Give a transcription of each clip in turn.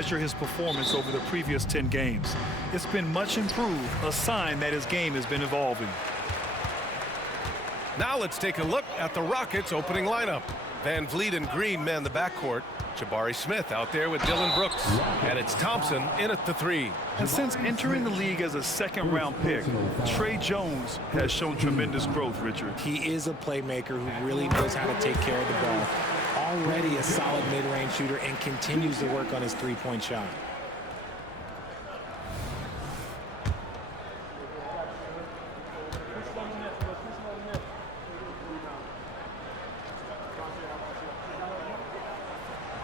measure his performance over the previous 10 games. It's been much improved, a sign that his game has been evolving. Now let's take a look at the Rockets' opening lineup. Van Vliet and Green man the backcourt. Jabari Smith out there with Dylan Brooks. And it's Thompson in at the 3. And since entering the league as a second-round pick, Trey Jones has shown tremendous growth, Richard. He is a playmaker who really knows how to take care of the ball. Already a solid mid-range shooter and continues to work on his three-point shot.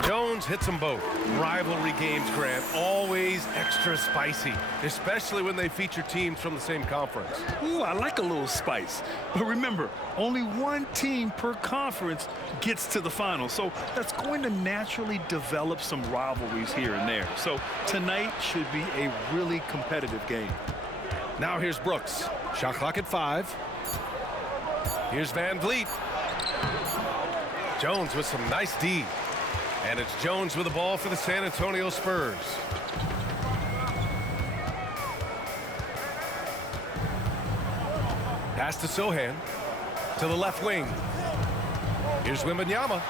Jones hits them both. Rivalry games, Grant, always extra spicy, especially when they feature teams from the same conference. Ooh, I like a little spice. But remember, only one team per conference gets to the final, so that's going to naturally develop some rivalries here and there. So tonight should be a really competitive game. Now here's Brooks. Shot clock at 5. Here's Van Vliet. Jones with some nice D. And it's Jones with the ball for the San Antonio Spurs. Pass to Sohan. To the left wing. Here's Wembanyama.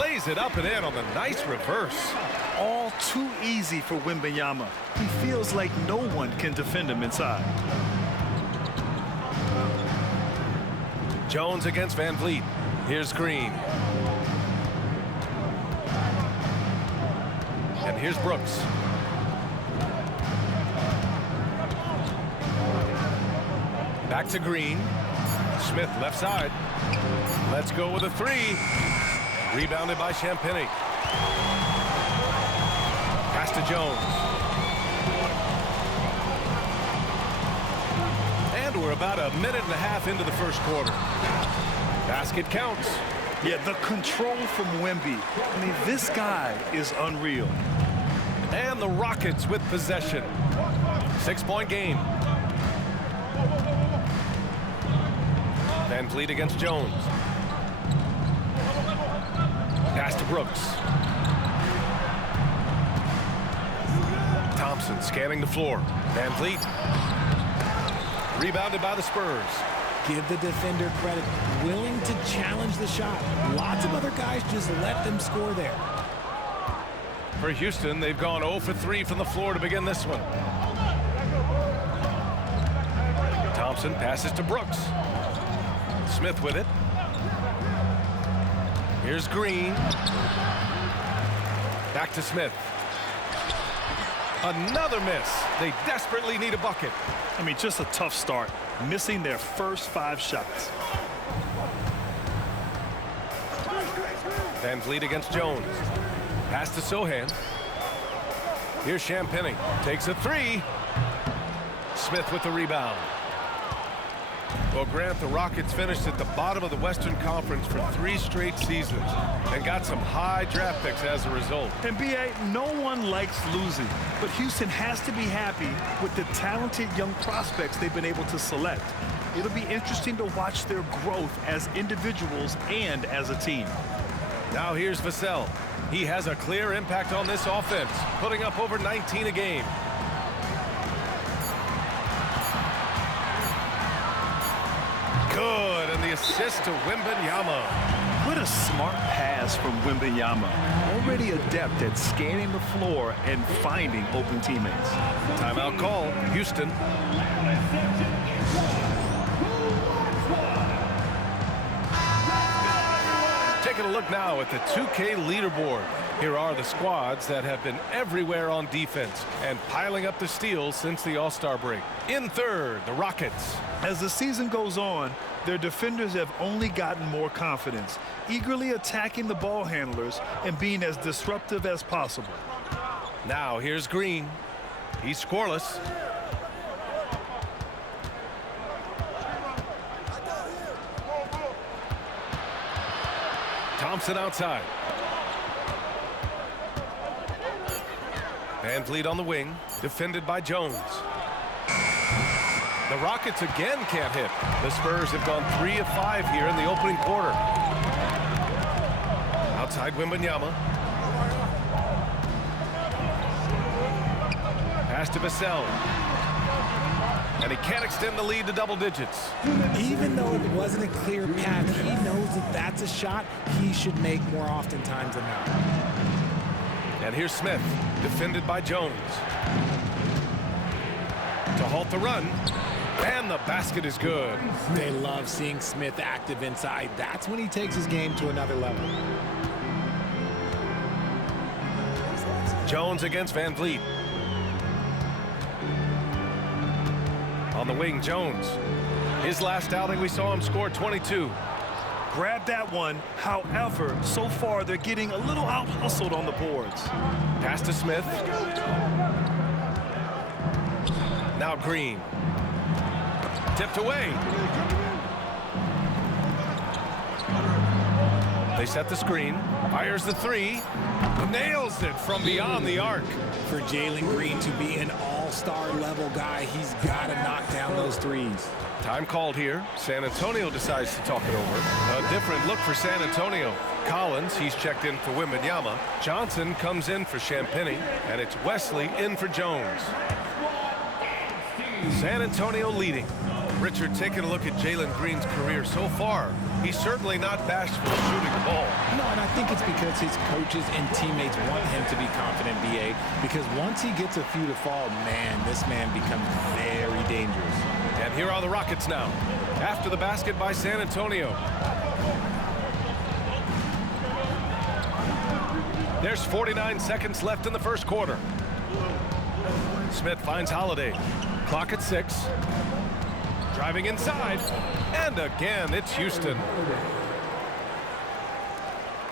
Lays it up and in on the nice reverse. All too easy for Wembanyama. He feels like no one can defend him inside. Jones against Van Vliet. Here's Green. And here's Brooks. Back to Green. Smith left side. Let's go with a 3. Rebounded by Champagnie. Pass to Jones. And we're about a minute and a half into the first quarter. Basket counts. Yeah, the control from Wemby. I mean, this guy is unreal. And the Rockets with possession. 6-point game. Van Vliet against Jones. Pass to Brooks. Thompson scanning the floor. Van Vliet. Rebounded by the Spurs. Give the defender credit. Willing to challenge the shot. Lots of other guys just let them score there. For Houston, they've gone 0 for 3 from the floor to begin this one. Thompson passes to Brooks. Smith with it. Here's Green. Back to Smith. Another miss. They desperately need a bucket. I mean, just a tough start, missing their first 5 shots. Van Vliet against Jones. Pass to Sohan. Here's Champagnie. Takes a 3. Smith with the rebound. Well, Grant, the Rockets finished at the bottom of the Western Conference for 3 straight seasons and got some high draft picks as a result. And B.A., no one likes losing, but Houston has to be happy with the talented young prospects they've been able to select. It'll be interesting to watch their growth as individuals and as a team. Now here's Vassell. He has a clear impact on this offense, putting up over 19 a game. Good, and the assist to Wembanyama. What a smart pass from Wembanyama. Already adept at scanning the floor and finding open teammates. Timeout call, Houston. Taking a look now at the 2K leaderboard. Here are the squads that have been everywhere on defense and piling up the steals since the All-Star break. In third, the Rockets. As the season goes on, their defenders have only gotten more confidence, eagerly attacking the ball handlers and being as disruptive as possible. Now here's Green. He's scoreless. Thompson outside. Van Vliet on the wing, defended by Jones. The Rockets again can't hit. The Spurs have gone 3 of 5 here in the opening quarter. Outside Wembanyama. Pass to Vassell. And he can't extend the lead to double digits. Even though it wasn't a clear path, he knows that that's a shot he should make more oftentimes than not. And here's Smith, defended by Jones. To halt the run. And the basket is good. They love seeing Smith active inside. That's when he takes his game to another level. Jones against Van Vliet. On the wing, Jones. His last outing, we saw him score 22. Grab that one. However, so far they're getting a little out-hustled on the boards. Pass to Smith. Now Green. Tipped away. They set the screen. Fires the three. Nails it from beyond the arc. For Jalen Green to be an all-star level guy, he's got to knock down those threes. Time called here. San Antonio decides to talk it over. A different look for San Antonio. Collins, he's checked in for Wemby. Johnson comes in for Champagny. And it's Wesley in for Jones. San Antonio leading. Richard, taking a look at Jalen Green's career so far, he's certainly not bashful shooting the ball. No, and I think it's because his coaches and teammates want him to be confident, BA, because once he gets a few to fall, man, this man becomes very dangerous. And here are the Rockets now, after the basket by San Antonio. There's 49 seconds left in the first quarter. Smith finds Holiday. Clock at 6. Driving inside. And again, it's Houston.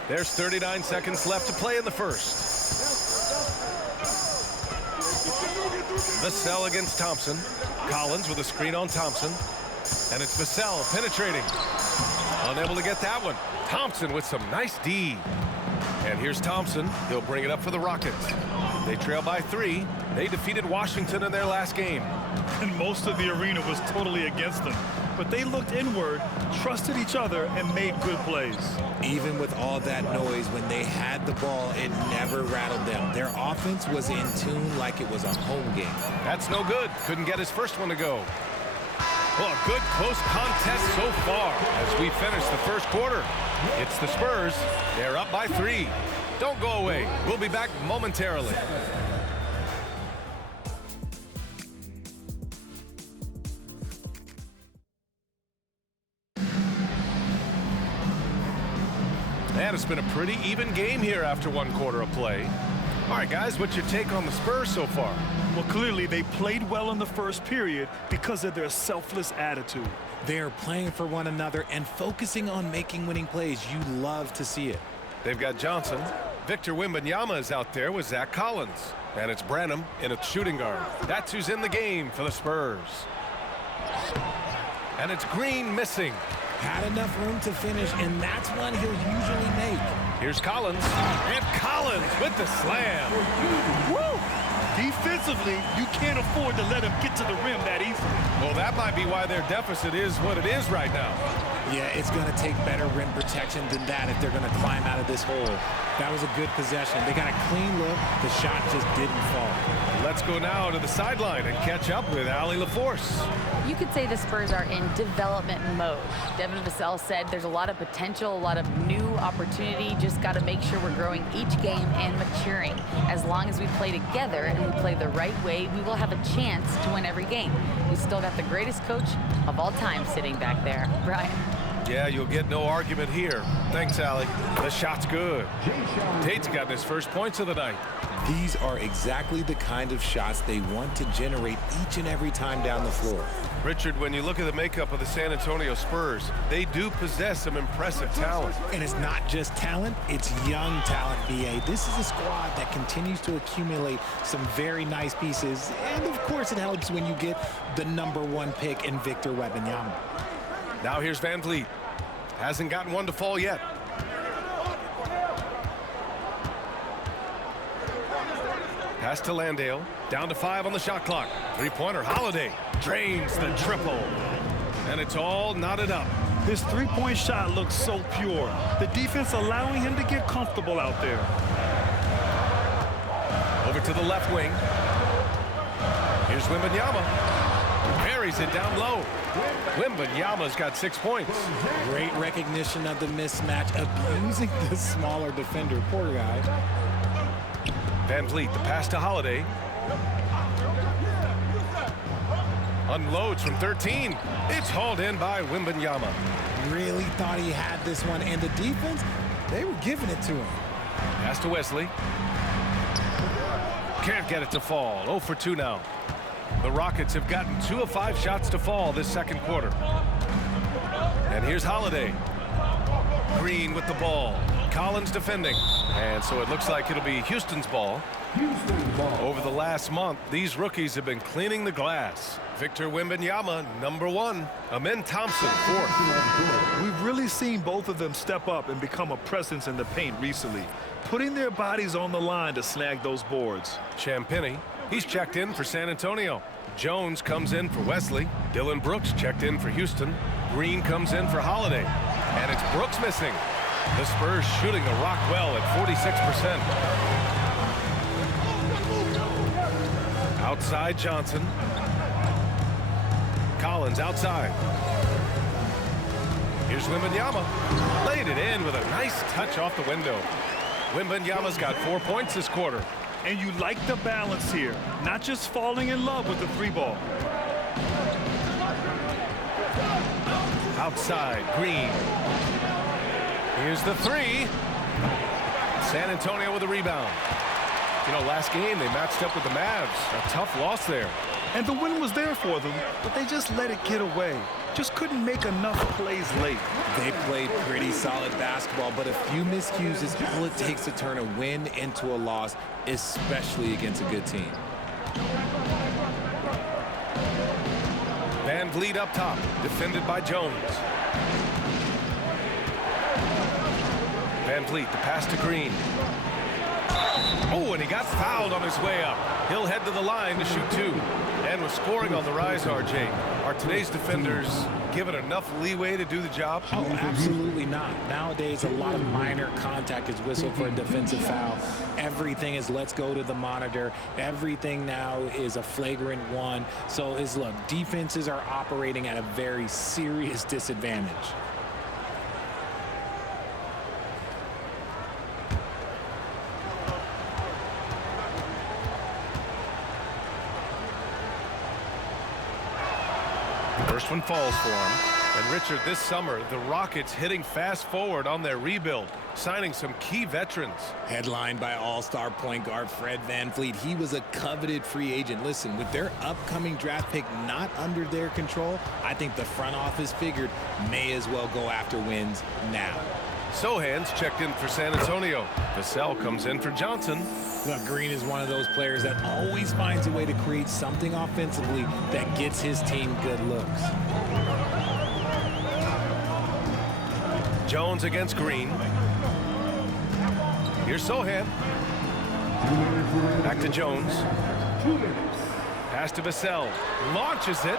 There's 39 seconds left to play in the first. Vassell against Thompson. Collins with a screen on Thompson. And it's Vassell penetrating. Unable to get that one. Thompson with some nice D. And here's Thompson. He'll bring it up for the Rockets. They trail by 3. They defeated Washington in their last game. And most of the arena was totally against them. But they looked inward, trusted each other, and made good plays. Even with all that noise, when they had the ball, it never rattled them. Their offense was in tune like it was a home game. That's no good. Couldn't get his first one to go. Well, a good close contest so far as we finish the first quarter. It's the Spurs. They're up by 3. Don't go away. We'll be back momentarily. And it's been a pretty even game here after one quarter of play. All right, guys, what's your take on the Spurs so far? Well, clearly they played well in the first period because of their selfless attitude. They're playing for one another and focusing on making winning plays. You love to see it. They've got Johnson. Victor Wembanyama is out there with Zach Collins. And it's Branham in a shooting guard. That's who's in the game for the Spurs. And it's Green missing. Had enough room to finish, and that's one he'll usually make. Here's Collins. And Collins with the slam. Woo! Defensively, you can't afford to let him get to the rim that easily. Well, that might be why their deficit is what it is right now. Yeah, it's going to take better rim protection than that if they're going to climb out of this hole. That was a good possession. They got a clean look. The shot just didn't fall. Let's go now to the sideline and catch up with Allie LaForce. You could say the Spurs are in development mode. Devin Vassell said there's a lot of potential, a lot of new opportunity. Just got to make sure we're growing each game and maturing. As long as we play together and we play the right way, we will have a chance to win every game. We still got the greatest coach of all time sitting back there. Brian. Yeah, you'll get no argument here. Thanks, Allie. The shot's good. Tate's got his first points of the night. These are exactly the kind of shots they want to generate each and every time down the floor. Richard, when you look at the makeup of the San Antonio Spurs, they do possess some impressive talent. And it's not just talent, it's young talent, BA. This is a squad that continues to accumulate some very nice pieces. And, of course, it helps when you get the #1 pick in Victor Wembanyama. Now here's Van Vliet. Hasn't gotten one to fall yet. Pass to Landale. Down to 5 on the shot clock. Three-pointer. Holiday drains the triple. And it's all knotted up. His three-point shot looks so pure. The defense allowing him to get comfortable out there. Over to the left wing. Here's Wembanyama. Buries it down low. Wembanyama's got 6 points. Great recognition of the mismatch, abusing the smaller defender. Poor guy. Van Vliet, the pass to Holiday. Unloads from 13. It's hauled in by Wembanyama. Really thought he had this one, and the defense, they were giving it to him. Pass to Wesley. Can't get it to fall. 0 for 2 now. The Rockets have gotten 2 of 5 shots to fall this second quarter. And here's Holiday. Green with the ball. Collins defending. And so it looks like it'll be Houston's ball. Over the last month, these rookies have been cleaning the glass. Victor Wembanyama, number 1. Amin Thompson, 4th. We've really seen both of them step up and become a presence in the paint recently, putting their bodies on the line to snag those boards. Champagnie, he's checked in for San Antonio. Jones comes in for Wesley. Dylan Brooks checked in for Houston. Green comes in for Holiday. And it's Brooks missing. The Spurs shooting the rock well at 46%. Outside Johnson. Collins outside. Here's Wembanyama. Laid it in with a nice touch off the window. Wembanyama's got 4 points this quarter. And you like the balance here, not just falling in love with the 3-ball. Outside, Green. Here's the 3. San Antonio with a rebound. You know, last game they matched up with the Mavs. A tough loss there. And the win was there for them, but they just let it get away. Just couldn't make enough plays late. They played pretty solid basketball, but a few miscues is all it takes to turn a win into a loss, especially against a good team. Van Vliet up top, defended by Jones. Van Vliet, the pass to Green. Oh, and he got fouled on his way up. He'll head to the line to shoot 2. And with scoring on the rise, RJ, are today's defenders given enough leeway to do the job? Oh, absolutely not. Nowadays, a lot of minor contact is whistled for a defensive foul. Everything is let's go to the monitor. Everything now is a flagrant 1. So, look, defenses are operating at a very serious disadvantage. First one falls for him. And Richard, this summer, the Rockets hitting fast forward on their rebuild, signing some key veterans. Headlined by all-star point guard Fred VanVleet. He was a coveted free agent. Listen, with their upcoming draft pick not under their control, I think the front office figured may as well go after wins now. Sohan's checked in for San Antonio. Vassell comes in for Johnson. Look, Green is one of those players that always finds a way to create something offensively that gets his team good looks. Jones against Green. Here's Sohan. Back to Jones. Pass to Vassell. Launches it.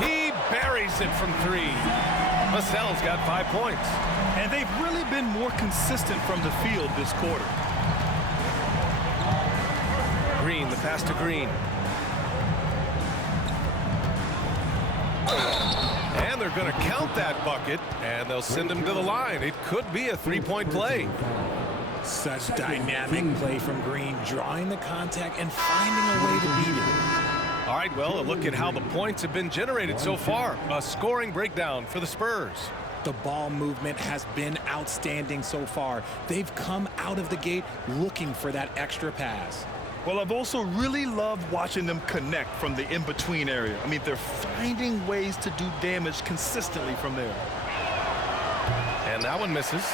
He buries it from 3. Vassell's got 5 points. And they've really been more consistent from the field this quarter. Green, the pass to Green. And they're going to count that bucket, and they'll send him to the line. It could be a 3-point play. Such dynamic play from Green, drawing the contact and finding a way to beat it. All right, well, a look at how the points have been generated so far. A scoring breakdown for the Spurs. The ball movement has been outstanding so far. They've come out of the gate looking for that extra pass. Well, I've also really loved watching them connect from the in-between area. I mean, they're finding ways to do damage consistently from there. And that one misses.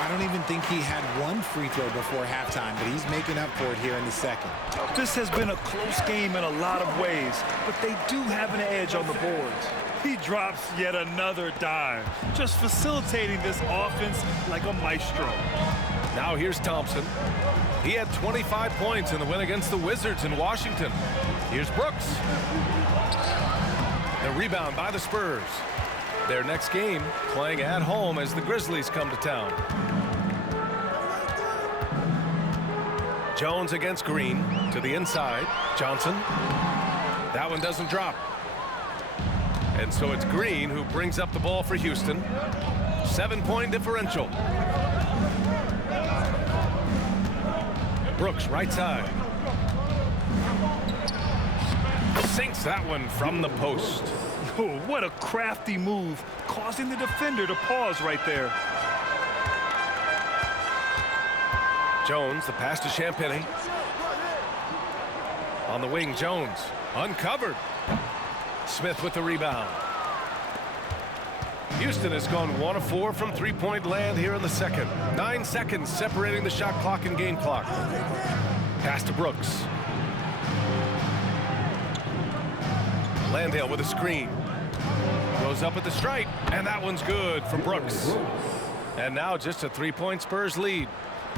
I don't even think he had one free throw before halftime, but he's making up for it here in the second. This has been a close game in a lot of ways, but they do have an edge on the boards. He drops yet another dime, just facilitating this offense like a maestro. Now here's Thompson. He had 25 points in the win against the Wizards in Washington. Here's Brooks. The rebound by the Spurs. Their next game playing at home as the Grizzlies come to town. Jones against Green to the inside. Johnson. That one doesn't drop. And so it's Green who brings up the ball for Houston. 7-point differential. Brooks, right side. Sinks that one from the post. Oh, what a crafty move, causing the defender to pause right there. Jones, the pass to Champagny. On the wing, Jones, uncovered. Smith with the rebound. Houston has gone 1 of 4 from three-point land here in the second. 9 seconds separating the shot clock and game clock. Pass to Brooks. Landale with a screen. Goes up at the stripe, and that one's good for Brooks. And now just a 3-point Spurs lead.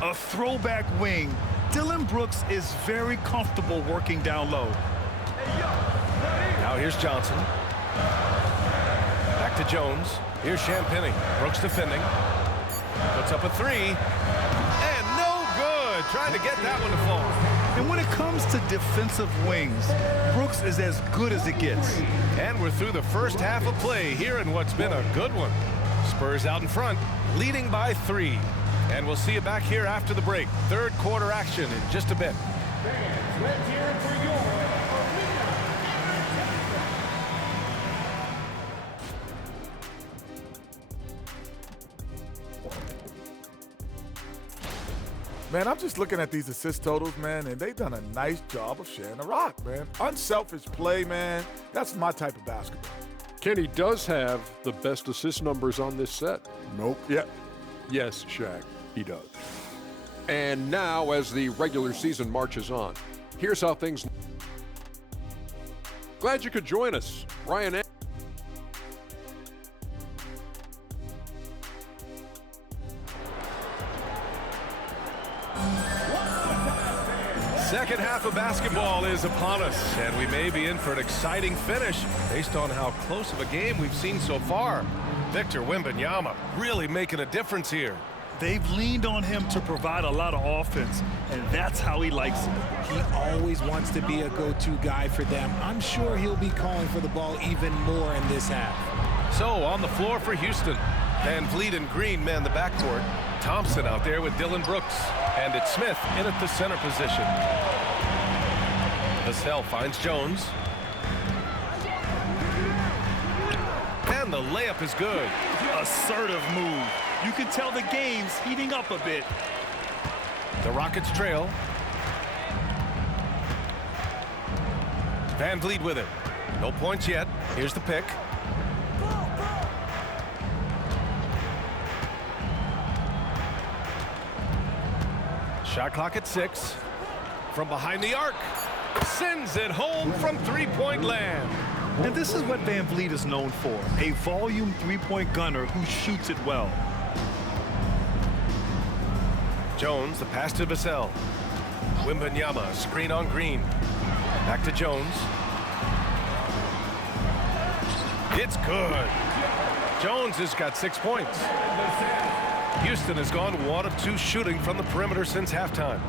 A throwback wing. Dillon Brooks is very comfortable working down low. Now here's Johnson. Back to Jones. Here's Champagny. Brooks defending. Puts up a 3. And no good. Trying to get that one to fall. And when it comes to defensive wings, Brooks is as good as it gets. And we're through the first half of play here in what's been a good one. Spurs out in front, leading by 3. And we'll see you back here after the break. Third quarter action in just a bit. Man, I'm just looking at these assist totals, man, and they've done a nice job of sharing the rock, man. Unselfish play, man. That's my type of basketball. Kenny does have the best assist numbers on this set. Nope. Yeah. Yes, Shaq, he does. And now, as the regular season marches on, here's how things... Glad you could join us. Ryan... Second half of basketball is upon us, and we may be in for an exciting finish based on how close of a game we've seen so far. Victor Wembanyama really making a difference here. They've leaned on him to provide a lot of offense, and that's how he likes it. He always wants to be a go-to guy for them. I'm sure he'll be calling for the ball even more in this half. So on the floor for Houston, Van Vliet and Green man the backcourt. Thompson out there with Dillon Brooks, and it's Smith in at the center position. Vassell finds Jones. And the layup is good. Assertive move. You can tell the game's heating up a bit. The Rockets trail. Van Vliet with it. No points yet. Here's the pick. Shot clock at 6. From behind the arc. Sends it home from three-point land. And this is what Van Vliet is known for, a volume three-point gunner who shoots it well. Jones, the pass to Vassell. Wembanyama, screen on Green. Back to Jones. It's good. Jones has got 6 points. Houston has gone 1 of 2 shooting from the perimeter since halftime.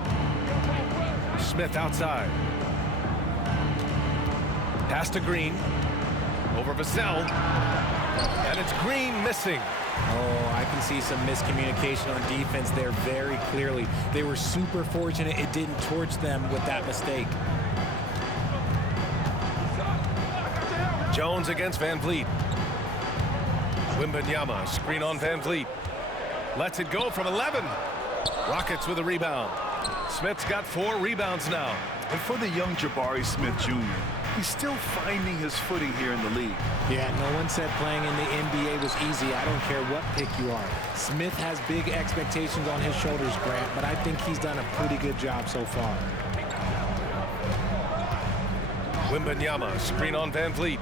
Smith outside. Pass to Green. Over Vassell. And it's Green missing. Oh, I can see some miscommunication on defense there very clearly. They were super fortunate it didn't torch them with that mistake. Jones against Van Vliet. Wembanyama, screen on Van Vliet. Lets it go from 11. Rockets with a rebound. Smith's got 4 rebounds now. And for the young Jabari Smith Jr., he's still finding his footing here in the league. Yeah, no one said playing in the NBA was easy. I don't care what pick you are. Smith has big expectations on his shoulders, Grant, but I think he's done a pretty good job so far. Wembanyama, screen on Van Vliet.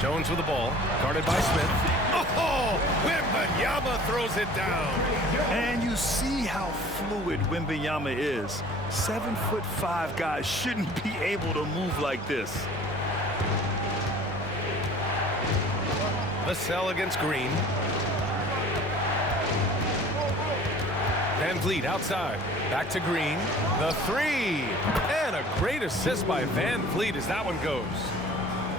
Jones with the ball, guarded by Smith. Oh, Wembanyama throws it down. And you see how fluid Wembanyama is. 7'5" guys shouldn't be able to move like this. Vassell against Green. Van Vliet outside. Back to Green. The 3. And a Great assist by Van Vliet as that one goes.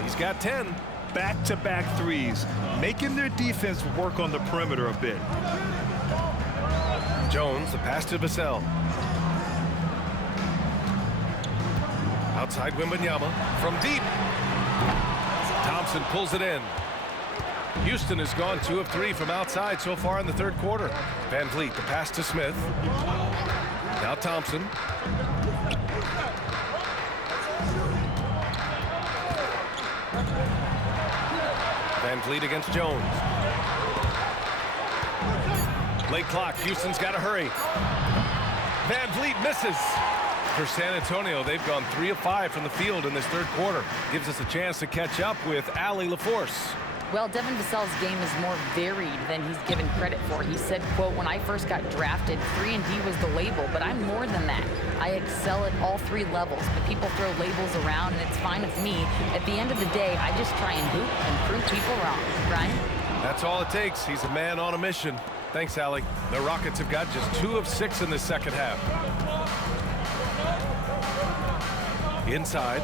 He's got 10. Back-to-back threes, making their defense work on the perimeter a bit. Jones, the pass to Vassell. Outside Wembanyama from deep. Thompson pulls it in. Houston has gone 2 of 3 from outside so far in the third quarter. Van Vliet, the pass to Smith. Now Thompson. Van Vliet against Jones. Late clock. Houston's got to hurry. Van Vliet misses. For San Antonio, they've gone 3 of 5 from the field in this third quarter. Gives us a chance to catch up with Allie LaForce. Well, Devin Vassell's game is more varied than he's given credit for. He said, quote, when I first got drafted, 3-and-D was the label, but I'm more than that. I excel at all 3 levels, but people throw labels around, and it's fine with me. At the end of the day, I just try and hoop and prove people wrong. Ryan? That's all it takes. He's a man on a mission. Thanks, Allie. The Rockets have got just 2 of 6 in this second half. Inside.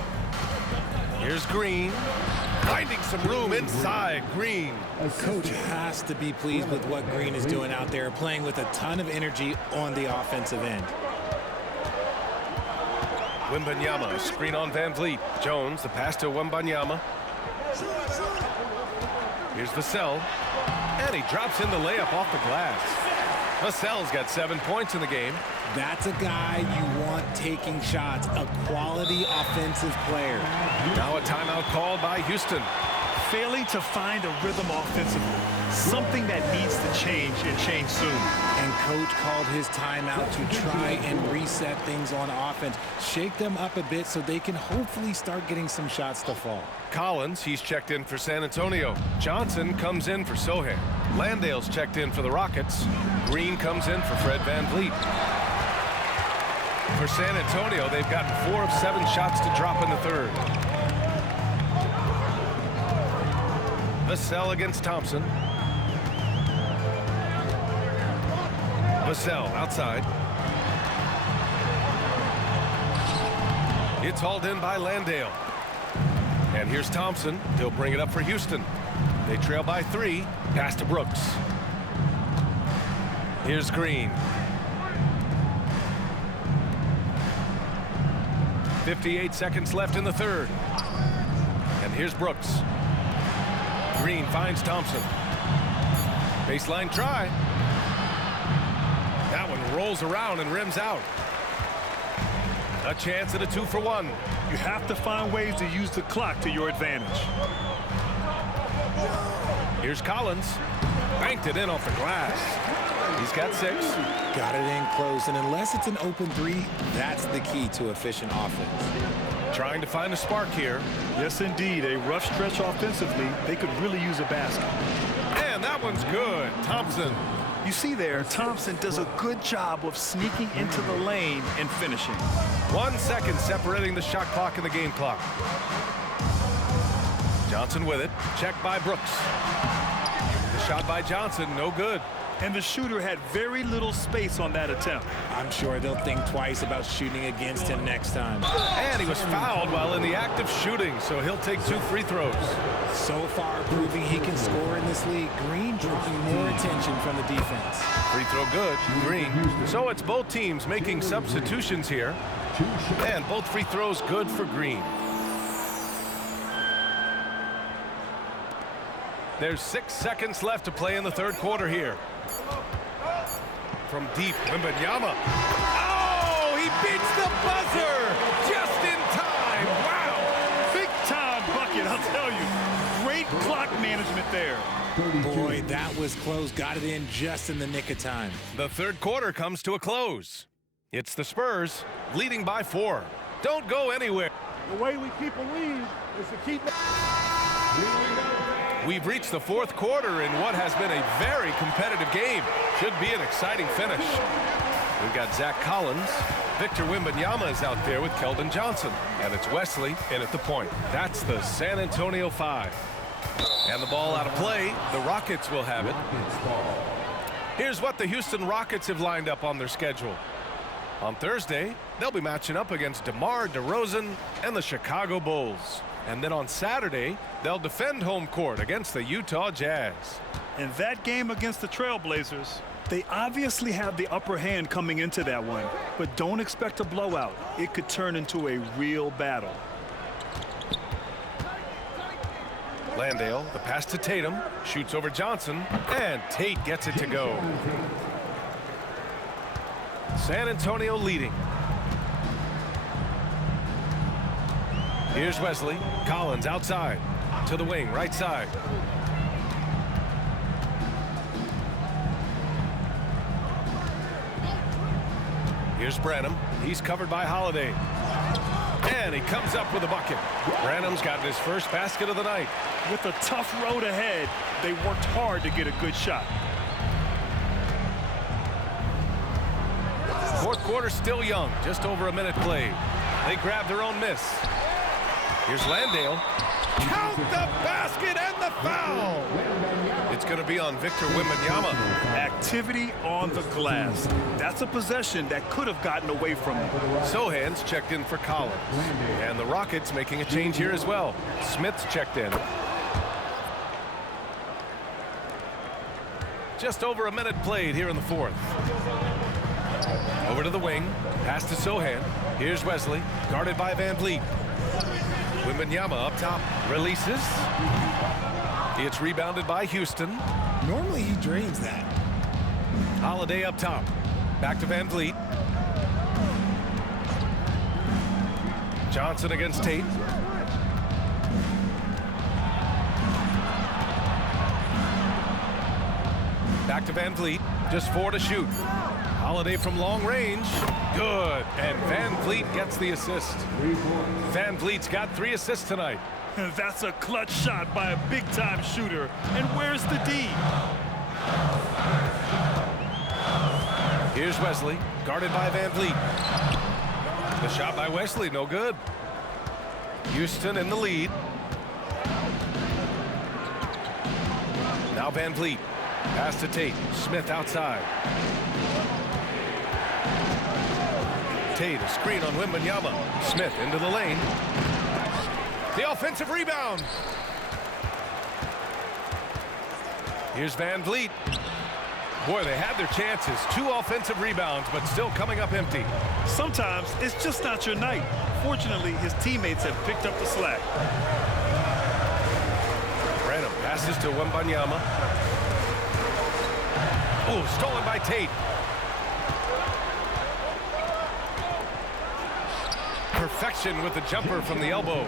Here's Green. Finding some room inside. Green. Coach has to be pleased with what Green is doing out there, playing with a ton of energy on the offensive end. Wembanyama, screen on Van Vliet. Jones, the pass to Wembanyama. Here's Vassell. And he drops in the layup off the glass. Vassell's got 7 points in the game. That's a guy you want taking shots, a quality offensive player. Now a timeout called by Houston. Failing to find a rhythm offensively, something that needs to change and change soon. And coach called his timeout to try and reset things on offense, shake them up a bit so they can hopefully start getting some shots to fall. Collins, he's checked in for San Antonio. Johnson comes in for Sohan. Landale's checked in for the Rockets. Green comes in for Fred Van Vliet. For San Antonio, they've gotten 4 of 7 shots to drop in the third. Vassell against Thompson. Vassell outside. It's hauled in by Landale. And here's Thompson. He'll bring it up for Houston. They trail by 3. Pass to Brooks. Here's Green. 58 seconds left in the third. And here's Brooks. Green finds Thompson. Baseline try. That one rolls around and rims out. A chance at a 2-for-1. You have to find ways to use the clock to your advantage. Here's Collins. Banked it in off the glass. He's got 6. Got it in close, and unless it's an open 3, that's the key to efficient offense. Trying to find a spark here. Yes, indeed. A rough stretch offensively. They could really use a basket. And that one's good. Thompson. You see there, Thompson does a good job of sneaking into the lane and finishing. 1 second separating the shot clock and the game clock. Johnson with it. Checked by Brooks. The shot by Johnson, no good. And the shooter had very little space on that attempt. I'm sure they'll think twice about shooting against him next time. And he was fouled while in the act of shooting, so he'll take 2 free throws. So far, proving he can score in this league. Green drawing more attention from the defense. Free throw good. Green. So it's both teams making substitutions here. And both free throws good for Green. There's 6 seconds left to play in the third quarter here. From deep, Wembanyama. Oh, he beats the buzzer just in time. Wow. Big time bucket, I'll tell you. Great clock management there. Boy, that was close. Got it in just in the nick of time. The third quarter comes to a close. It's the Spurs leading by 4. Don't go anywhere. The way we keep a lead is to keep... We've reached the fourth quarter in what has been a very competitive game. Should be an exciting finish. We've got Zach Collins. Victor Wembanyama is out there with Keldon Johnson. And it's Wesley in at the point. That's the San Antonio 5. And the ball out of play. The Rockets will have it. Here's what the Houston Rockets have lined up on their schedule. On Thursday, they'll be matching up against DeMar DeRozan and the Chicago Bulls. And then on Saturday, they'll defend home court against the Utah Jazz. In that game against the Trailblazers, they obviously have the upper hand coming into that one, but don't expect a blowout. It could turn into a real battle. Landale, the pass to Tatum, shoots over Johnson, and Tate gets it to go. San Antonio leading. Here's Wesley. Collins outside to the wing, right side. Here's Branham. He's covered by Holiday. And he comes up with a bucket. Branham's gotten his first basket of the night. With a tough road ahead, they worked hard to get a good shot. Fourth quarter still young, just over a minute played. They grab their own miss. Here's Landale. Count the basket and the foul! It's going to be on Victor Wembanyama. Activity on the glass. That's a possession that could have gotten away from him. Sohan's checked in for Collins. And the Rockets making a change here as well. Smith's checked in. Just over a minute played here in the fourth. Over to the wing. Pass to Sohan. Here's Wesley. Guarded by Van Vliet. Wembanyama up top. Releases. It's rebounded by Houston. Normally he drains that. Holiday up top. Back to Van Vliet. Johnson against Tate. Back to Van Vliet. Just 4 to shoot. Holiday from long range. Good. And Van Vliet gets the assist. Van Vliet's got 3 assists tonight. That's a clutch shot by a big-time shooter. And where's the D? Here's Wesley, guarded by Van Vliet. The shot by Wesley, no good. Houston in the lead. Now Van Vliet. Pass to Tate. Smith outside. Tate, a screen on Wembanyama. Smith into the lane. The offensive rebound. Here's Van Vliet. Boy, they had their chances. 2 offensive rebounds, but still coming up empty. Sometimes it's just not your night. Fortunately, his teammates have picked up the slack. Branham passes to Wembanyama. Oh, stolen by Tate. Perfection with the jumper from the elbow.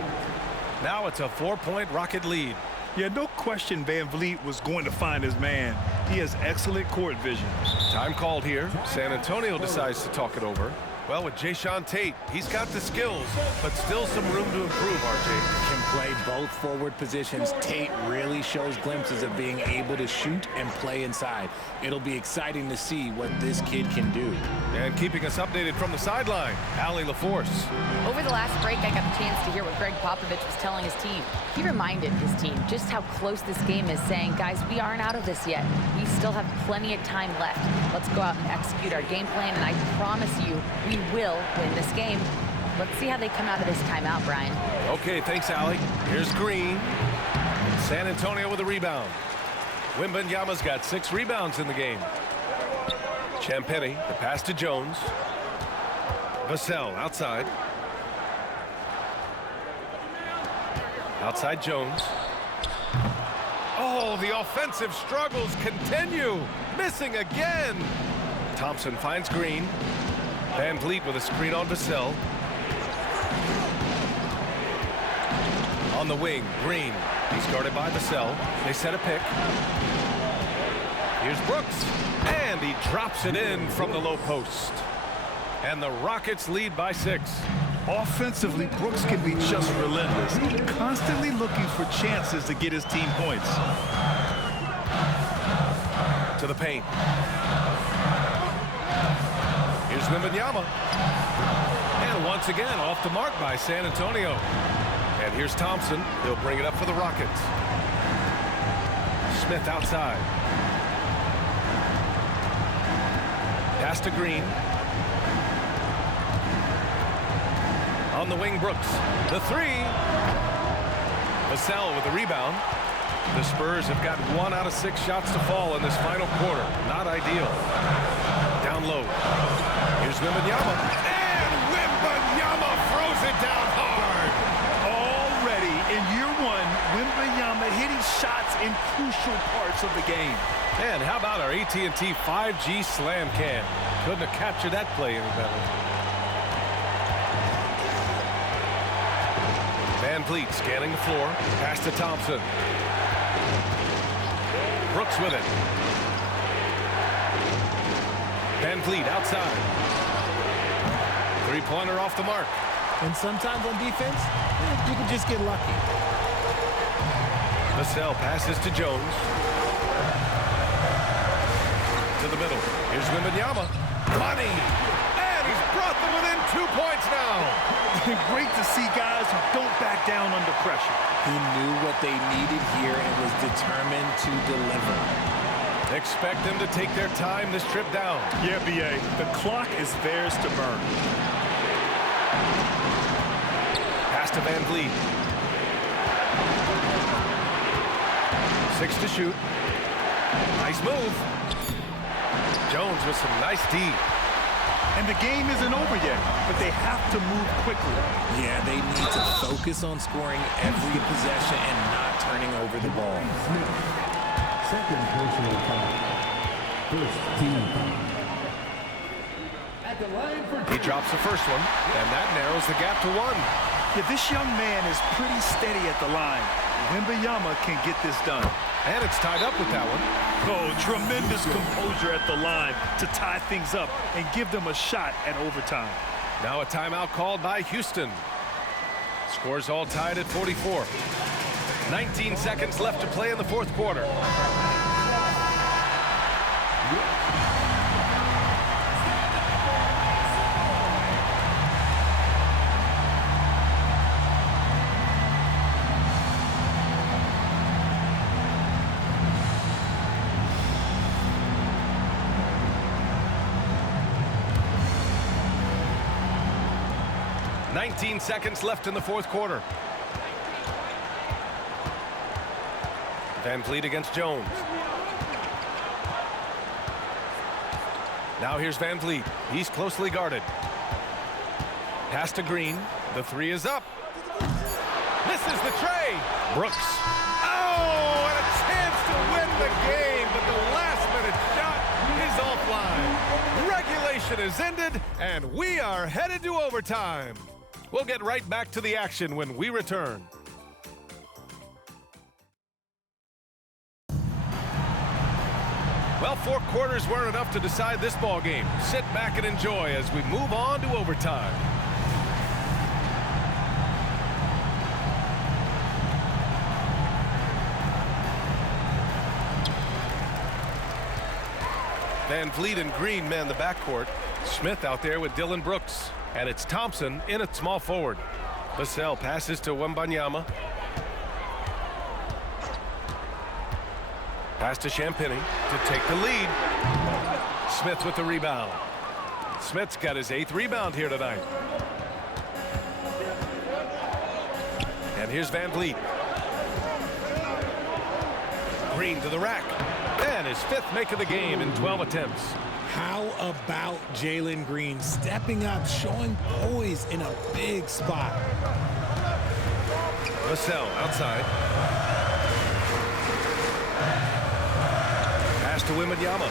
Now it's a 4-point Rocket lead. Yeah, no question Van Vliet was going to find his man. He has excellent court vision. Time called here. San Antonio decides to talk it over. Well, with Jayshawn Tate, he's got the skills, but still some room to improve, RJ. Can play both forward positions. Tate really shows glimpses of being able to shoot and play inside. It'll be exciting to see what this kid can do. And keeping us updated from the sideline, Allie LaForce. Over the last break, I got the chance to hear what Greg Popovich was telling his team. He reminded his team just how close this game is, saying, guys, we aren't out of this yet. We still have plenty of time left. Let's go out and execute our game plan, and I promise you, we will win this game. Let's see how they come out of this timeout, Brian. Okay, thanks, Allie. Here's Green. San Antonio with a rebound. Wembanyama's got 6 rebounds in the game. Champagnie, the pass to Jones. Vassell outside. Outside Jones. Oh, the offensive struggles continue. Missing again. Thompson finds Green. Van Vliet with a screen on Vassell. On the wing, Green. He's guarded by Vassell. They set a pick. Here's Brooks. And he drops it in from the low post. And the Rockets lead by 6. Offensively, Brooks can be just relentless, constantly looking for chances to get his team points. To the paint. Here's Wembanyama. And once again, off the mark by San Antonio. And here's Thompson. He'll bring it up for the Rockets. Smith outside. Pass to Green. On the wing, Brooks. The three. Vassell with the rebound. The Spurs have got 1 out of 6 shots to fall in this final quarter. Not ideal. Down low. Here's Wembenyama. And Wembenyama throws it down hard. Already in year 1, Wembenyama hitting shots in crucial parts of the game. And how about our AT&T 5G slam cam? Couldn't have captured that play any better. Van Vliet scanning the floor. Pass to Thompson. Brooks with it. Van Vliet outside. Three-pointer off the mark. And sometimes on defense, you can just get lucky. Vassell passes to Jones. To the middle. Here's Wembenyama. Money! And he's brought them within 2 points now. Great to see guys who don't back down under pressure. He knew what they needed here and was determined to deliver. Expect them to take their time this trip down. Yeah, B.A., the clock is theirs to burn. Pass to Van Vliet. 6 to shoot. Nice move. Jones with some nice D. And the game isn't over yet, but they have to move quickly. Yeah, they need to focus on scoring every possession and not turning over the ball. Second personal foul. First team foul. He drops the first one, and that narrows the gap to 1. Yeah, this young man is pretty steady at the line. Wembenyama can get this done. And it's tied up with that one. Oh, tremendous composure at the line to tie things up and give them a shot at overtime. Now a timeout called by Houston. Scores all tied at 44. 19 seconds left to play in the fourth quarter. Seconds left in the fourth quarter. Van Vliet against Jones. Now here's Van Vliet. He's closely guarded. Pass to Green. The three is up. Misses the tray. Brooks. Oh, and a chance to win the game, but the last-minute shot is offline. Regulation is ended, and we are headed to overtime. We'll get right back to the action when we return. Well, 4 quarters weren't enough to decide this ball game. Sit back and enjoy as we move on to overtime. Van Vliet and Green man the backcourt. Smith out there with Dylan Brooks. And it's Thompson in at small forward. Vassell passes to Wembanyama. Pass to Champagny to take the lead. Smith with the rebound. Smith's got his 8th rebound here tonight. And here's Van Vliet. Green to the rack. And his 5th make of the game in 12 attempts. How about Jalen Green stepping up, showing poise in a big spot? Vassell outside. Pass to Wembanyama.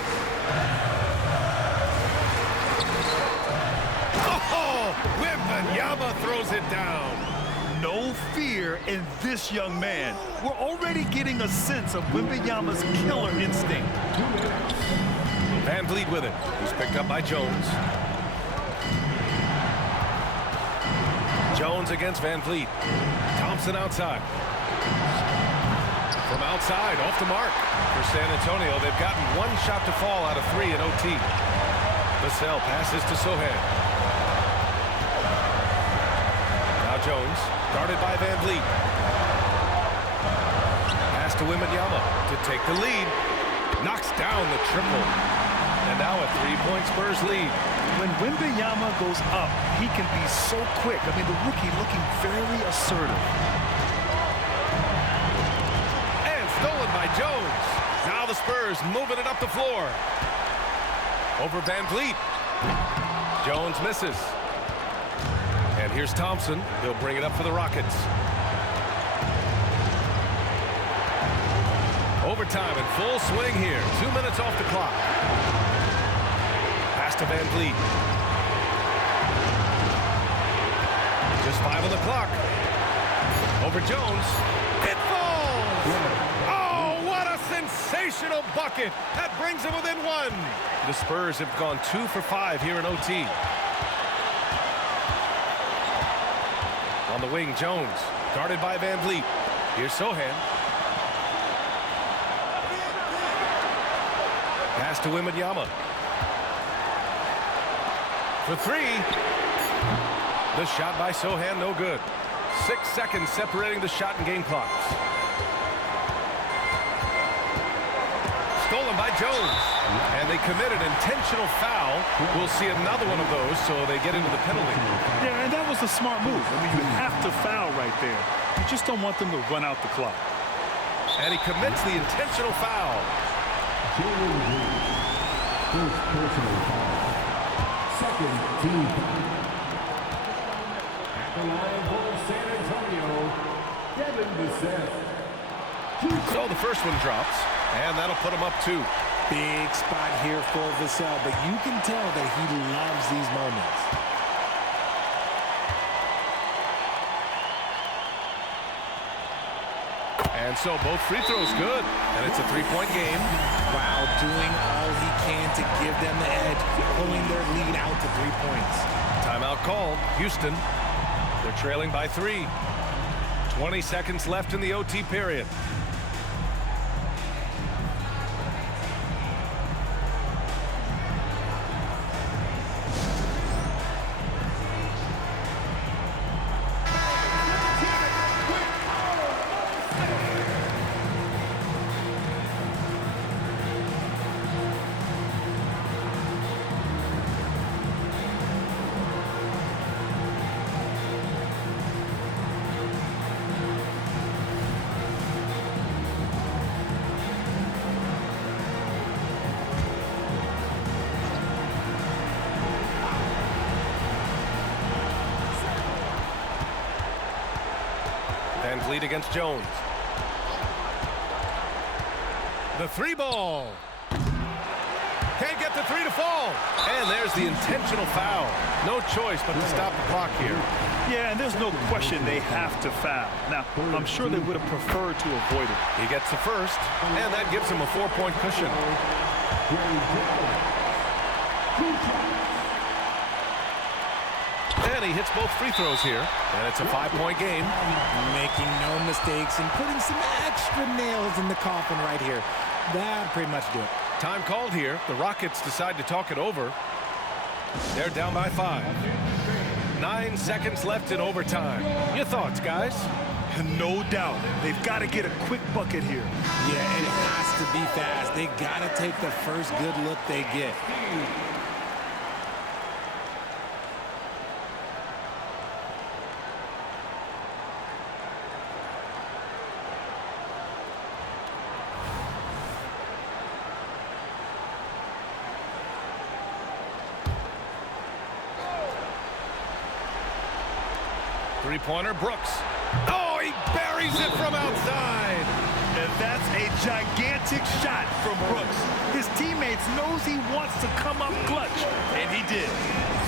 Oh, Wembanyama throws it down. No fear in this young man. We're already getting a sense of Wembanyama's killer instinct. Van Vliet with it. He's picked up by Jones. Jones against Van Vliet. Thompson outside. From outside, off the mark. For San Antonio, they've gotten 1 shot to fall out of 3 in OT. Vassell passes to Sohan. Now Jones, guarded by Van Vliet. Pass to Wembanyama to take the lead. Knocks down the triple. And now a 3-point Spurs lead. When Wemby goes up, he can be so quick. I mean, the rookie looking very assertive. And stolen by Jones. Now the Spurs moving it up the floor. Over Van Vliet. Jones misses. And here's Thompson. He'll bring it up for the Rockets. Overtime in full swing here. 2 minutes off the clock. Pass to Van Vliet. Just 5 on the clock. Over Jones. It falls! Oh, what a sensational bucket! That brings them within 1. The Spurs have gone 2 for 5 here in OT. On the wing, Jones. Guarded by Van Vliet. Here's Sohan. Pass to Wemby. For 3. The shot by Sohan, no good. 6 seconds separating the shot and game clocks. Stolen by Jones. And they commit an intentional foul. We'll see another one of those, so they get into the penalty. Yeah, and that was a smart move. I mean, you have to foul right there. You just don't want them to run out the clock. And he commits the intentional foul. First personal foul. Second team foul. At the line for San Antonio, Devin Vassell. So the first one drops, and that'll put him up 2. Big spot here for Vassell, but you can tell that he loves these moments. And so both free throws good, and it's a 3-point game. Wow, doing all he can to give them the edge, pulling their lead out to 3 points. Timeout called. Houston, they're trailing by 3. 20 seconds left in the OT period. Van Vliet against Jones. The 3 ball. Can't get the 3 to fall. And there's the intentional foul. No choice but to stop the clock here. Yeah, and there's no question they have to foul. Now, I'm sure they would have preferred to avoid it. He gets the first, and that gives him a 4-point cushion. And he hits both free throws here, and it's a 5-point game. Making no mistakes and putting some extra nails in the coffin right here. That'd pretty much do it. Time called here. The Rockets decide to talk it over. They're down by 5. 9 seconds left in overtime. Your thoughts, guys? No doubt. They've got to get a quick bucket here. Yeah, it has to be fast. They got to take the first good look they get. Three-pointer, Brooks. Oh, he buries it from outside. And that's a gigantic shot from Brooks. His teammates knows he wants to come up clutch, and he did.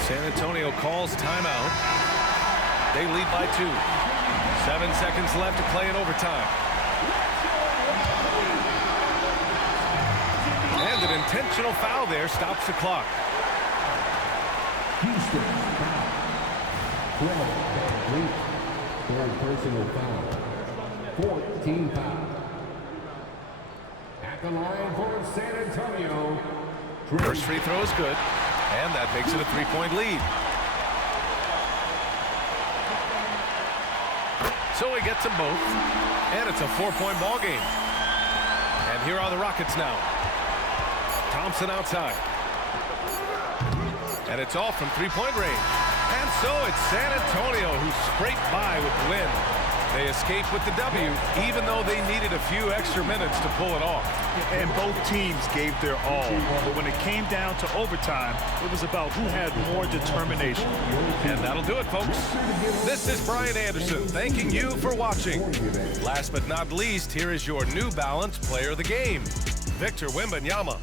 San Antonio calls timeout. They lead by 2. 7 seconds left to play in overtime. And an intentional foul there stops the clock. Houston foul. 12. Third personal foul. 14 foul. At the line for San Antonio. First free throw is good, and that makes it a 3-point lead. So he gets them both, and it's a 4-point ball game. And here are the Rockets now. Thompson outside. And it's all from three-point range. And so it's San Antonio who scraped by with the win. They escaped with the W, even though they needed a few extra minutes to pull it off. And both teams gave their all. But when it came down to overtime, it was about who had more determination. And that'll do it, folks. This is Brian Anderson thanking you for watching. Last but not least, here is your New Balance Player of the Game, Victor Wembanyama.